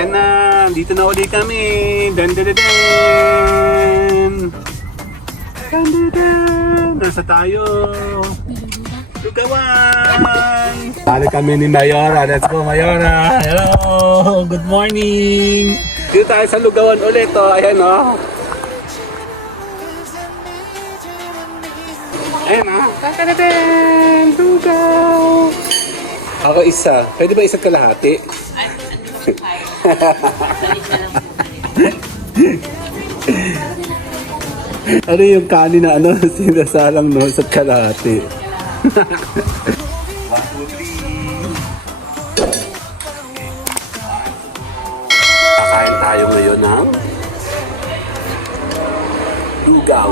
Ayan na, dito na uli kami. Dan dan dan dan. Dan dan dan. Nasa tayo? Lugawan! Balik kami ni Mayora. Let's go, Mayora! Hello! Good morning! Dito tayo sa Lugawan ulit. Oh. Ayan, oh. Ayan, oh. Kakadadan! Lugaw! Ako isa. Pwede ba isa't kalahati? Ano yung kanin na ano sinasalang no sa kalahati? 1, 2, 3. Kakain tayo ngayon ng lugaw.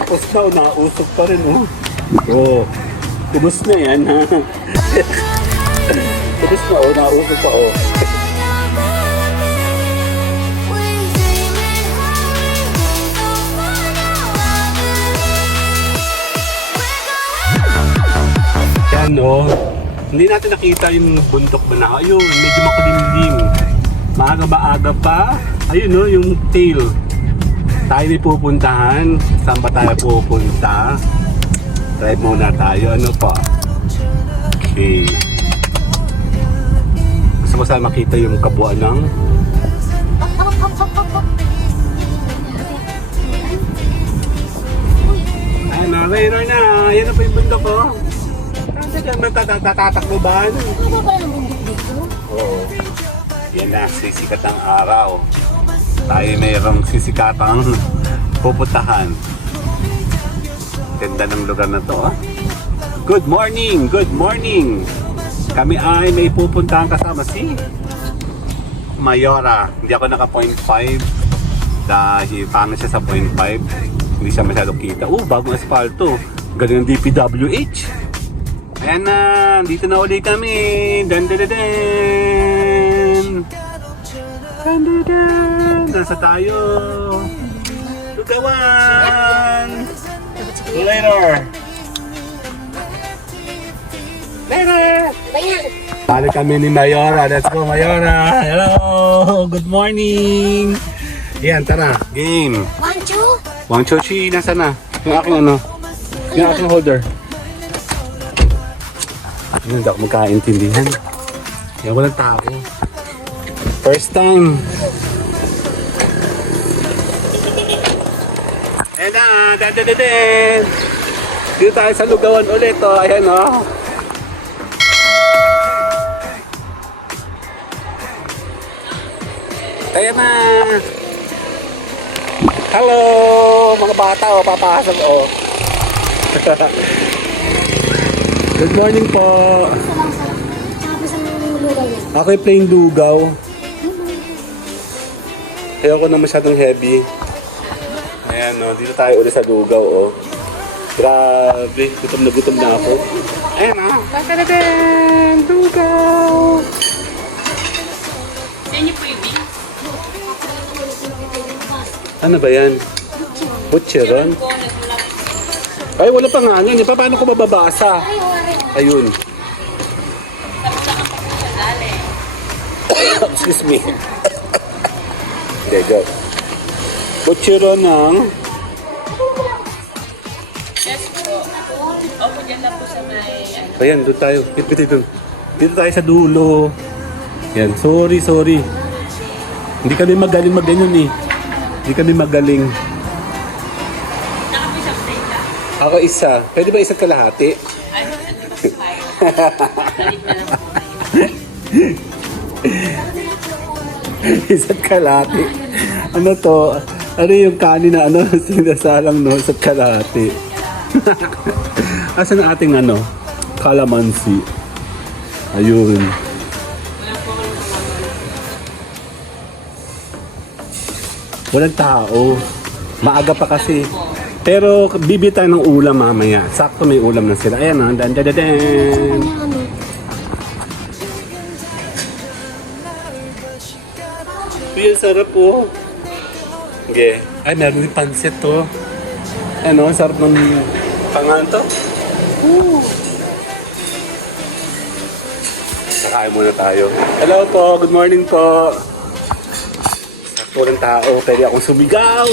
Tapos na, nausok pa rin oh. Oh, kubos na yan ha. Kubos na oh, nausok pa oh. No, hindi natin nakita yung bundok ba na ayun, medyo makulimlim. Maaga pa. Ayun no, yung tail. Tayo may pupuntahan. Saan ba tayo pupunta? Drive muna tayo. Ano pa? Okay. Gusto ko sana makita yung kabuuan ng ayun na, radar na. Ayan na po yung bundok ko. Tatatakluban. Ano ba ang bundok dito? Oo. Yan na, sisikat ang araw. Tayo mayroong sisikatang pupuntahan. Ganda ng lugar na to, ah. Good morning! Good morning! Kami ay may pupuntahan kasama si Mayora. Hindi ako naka 0.5 dahil pangit siya sa 0.5. Hindi siya masyadong kita. Bagong asfalto. Galing ng DPWH. Ayan na, dito na uli kami. Dan dan dan dan. Dan dan dan. Nasa tayo? Lugawan! See you later! Later! Balik kami ni Mayora. Let's go, Mayora! Hello! Good morning! Ayan, tara. Game. Wang Chochi, nasa na? Yung aking ano? Yung aking holder. Hindi ako magkaintindihan. Yan, walang tao. First time. Ayan na, dan. Dito tayo sa Lugawan ulit, oh. Ayan, oh. Ayan na. Hello, mga bata, oh. Papasok, oh. Good morning po. Ako'y plain lugaw. Ayoko na masyadong heavy. Ayan o, dito tayo ulit sa lugaw o. Grabe, gutom na ako. Ayan o, kakadadan, lugaw. Yan yung pwede. Ano ba yan? Butcheron? Ay, wala pa nga yan. Paano ko mababasa? Ayun. Excuse me. Hindi, go. Butchero ng... Yes po. Opo, dyan lang po sa may... Ayan, doon tayo. Dito tayo sa dulo. Yan, sorry. Hindi kami magaling mag-ganyan eh. Hindi kami magaling. Ako isa. Pwede ba isa't kalahati? Ano ba kayo? Galit na lang po kayo. Isa't kalahati. Ano to? Ano yung kanin na ano sinasalang no sa kalahati? Asan ang ating ano? Calamansi. Ayun. Walang tao. Maaga pa kasi. Pero bibili tayo ng ulam mamaya. Sakto may ulam na sila. Ayan o. Dan dan dan dan. Uy, sarap po. Okay. Ay, meron din pansit to. Ano, sarap ng pangalan to. Kakain muna tayo. Hello po, good morning po. walang tao, pwede akong sumigaw.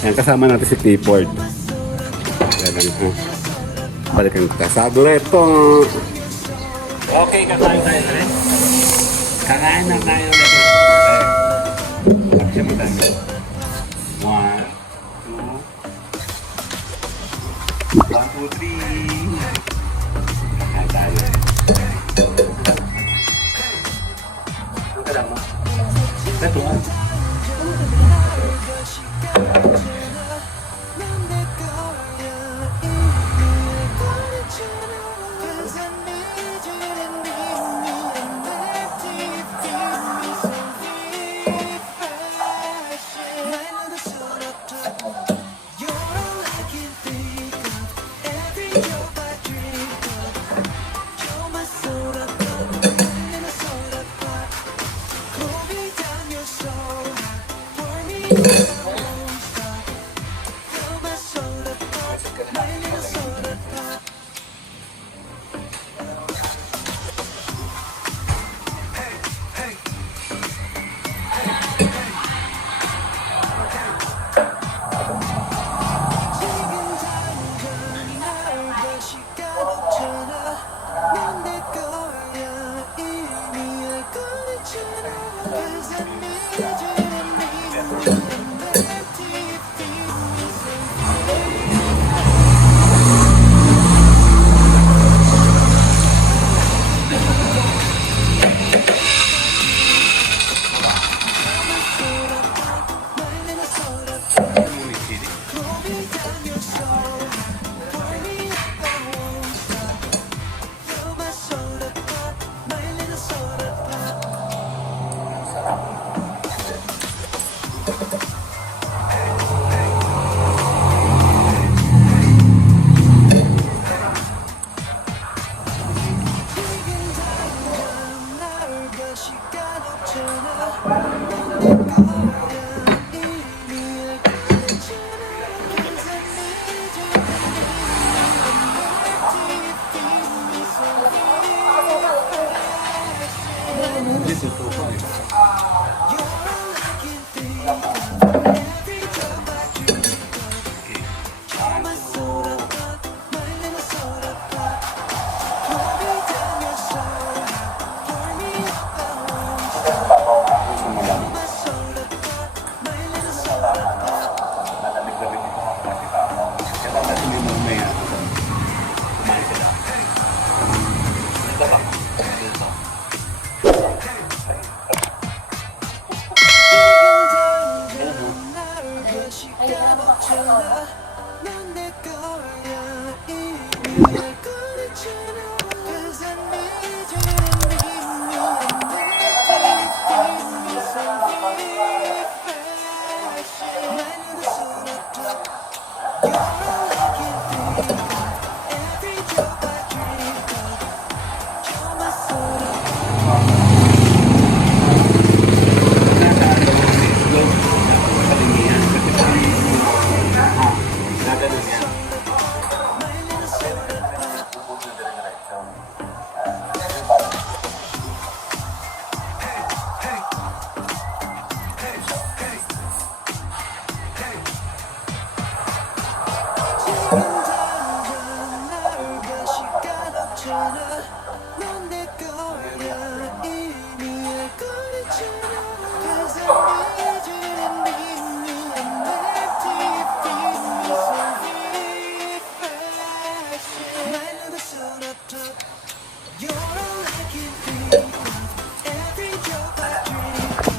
Yan, kasama natin si Clifford. Yan lang po. Balikan kita sa Dureto. Okay, kakain tayo ulit. Kakain na tayo ulit. Action mo tayo. 1, 2, 3. Kakain tayo. Ang kalama. Ito ah.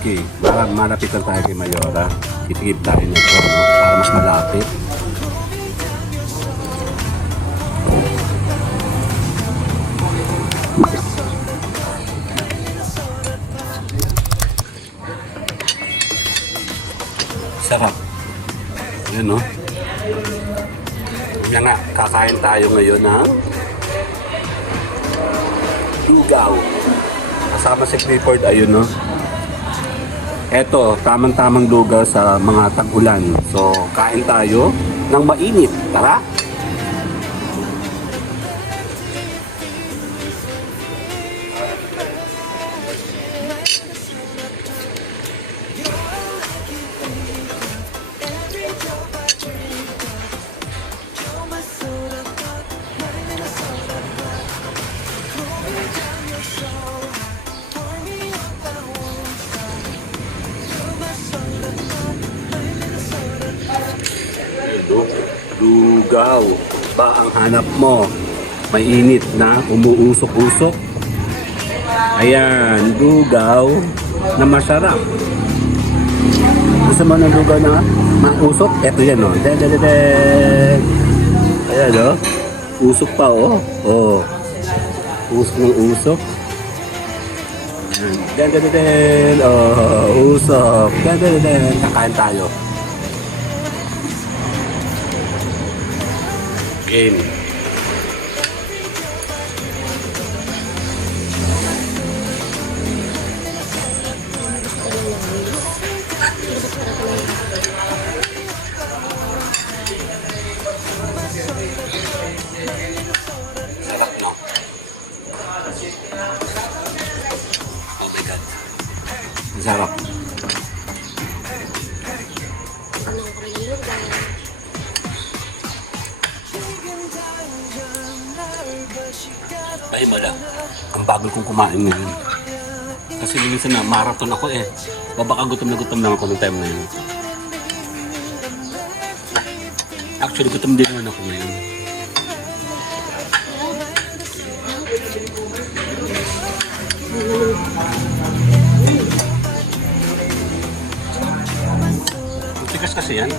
Okay, malapit lang tayo kay Mayora. Itigip tayo nito, no? Para mas malapit. Sarap. Ayan, no? Yan nga, kakain tayo ngayon ng lugaw. Kasama si Clifford, ayun, no? Eto, tamang-tamang lugaw sa mga tag-ulan. So, kain tayo ng mainit. Tara! lugaw ba ang hanap mo? May init na umuusok-usok. Ayan, lugaw na masarap. Gusto mo ng lugaw na mausok? Eto yan, oh. Ayan, oh. Usok pa, oh. Oh. Usok ng usok. Ayan. Oh, usok. Kakain tayo. Game. Sarap, no? Oh my God. Ang sarap. Ay, mala. Ang bagal kong kumain ngayon. Kasi minsan na marathon ako eh. O baka gutom na gutom lang ako ng time na yun. Actually, gutom din naman ako ngayon. Tikas kasi yan.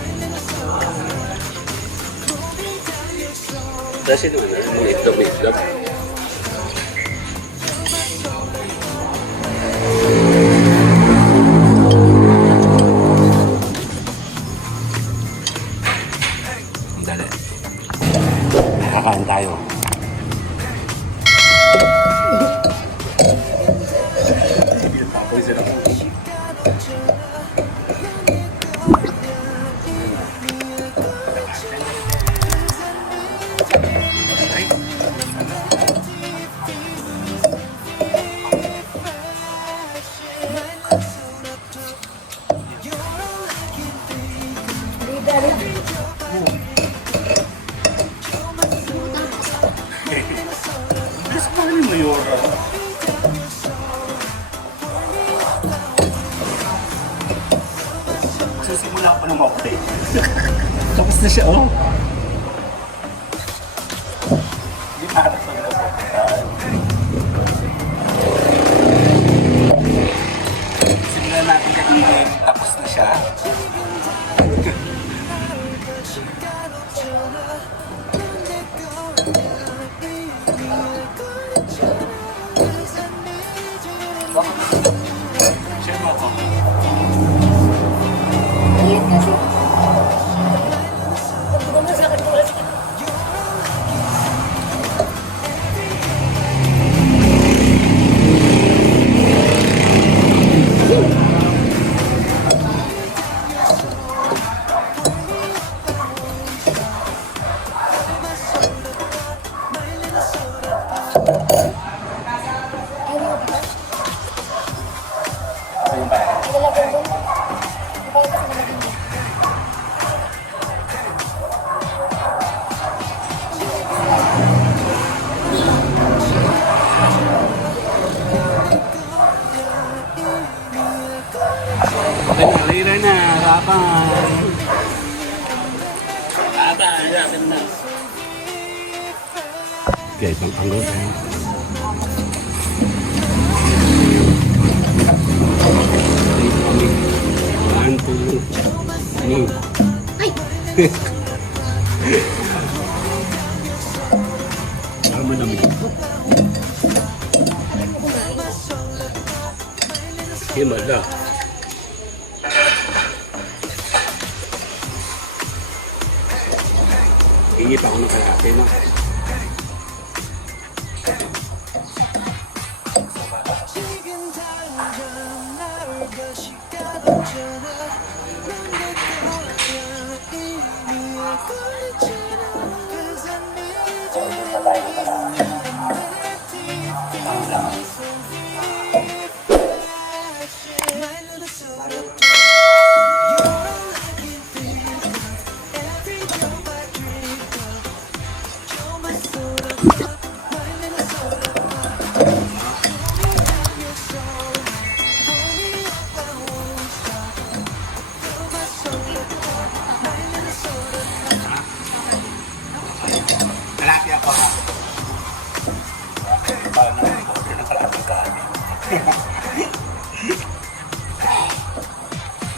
Kasi naman, mga itlog. Dali. Nakakain tayo. Bilis pa rin mo yun. Magsisimula pa ng maupay. Tapos na siya, oh. Hindi para sa mga pupuntahan. Simulan natin kainin. Tapos na siya. Share mo ako. Iyan kasi. Pagbuka mo sa akin, wala sa akin. Ayun ba? Ilalagay doon. Ipagod kasi nalagay niya. Okay na, later na. Bye-bye. Bye-bye. Yakin na. Okay, pang-anggo tayo. One, two, three. Ay! Tama namin. Himala. Hingi pa ako ng kalate, no?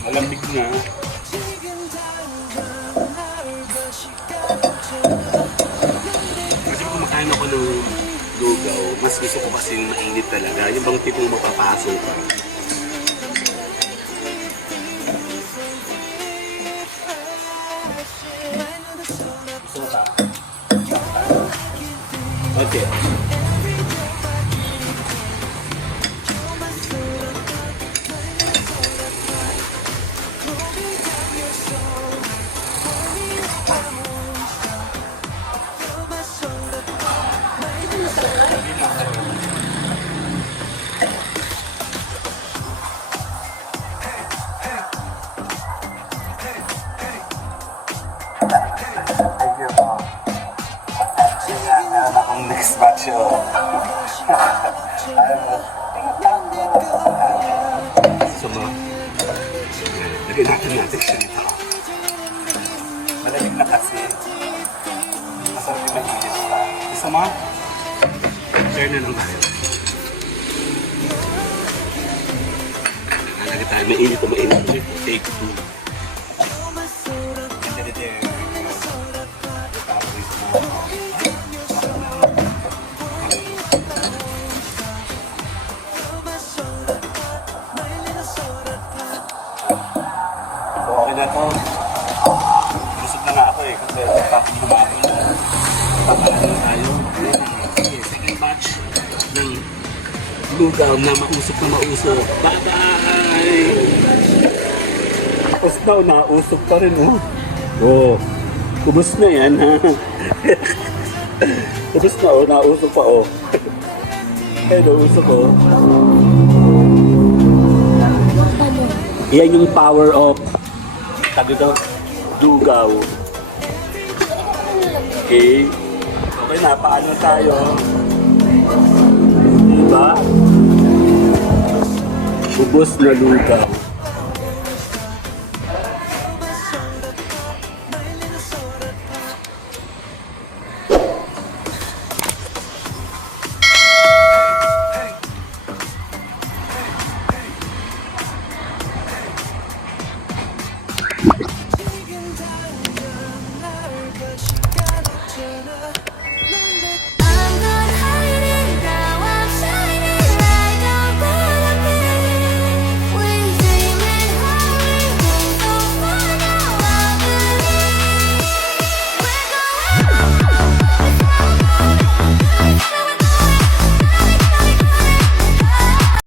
Malambig na. Kasi kumakain ako ng lugaw, mas gusto ko kasi mainit talaga. Yung bang tipong mapapasok ka. Gusto ka? Okay. Thank you po. Meron akong next batch o. Gusto mo? Lagyan natin siya dito. Malamig na kasi. Masarap yung mag-iis pa. Gusto mo? Share na lang tayo. Nalagay tayo. Mainit o mainit. Take 2. Okay na to. Busog na nga ako eh. Kasi tapos humabol na. Papaano tayo. Okay, second batch ng lugaw na mausok na mausok. Bye-bye! Tapos daw, nausok pa rin oh. Oh, ubos na yan ha. Ubos na oh, nausok pa oh. Eh, nausok oh. Yan yung power of taga lugaw. Okay. Okay na, paano tayo? Diba? Ubos na lugaw.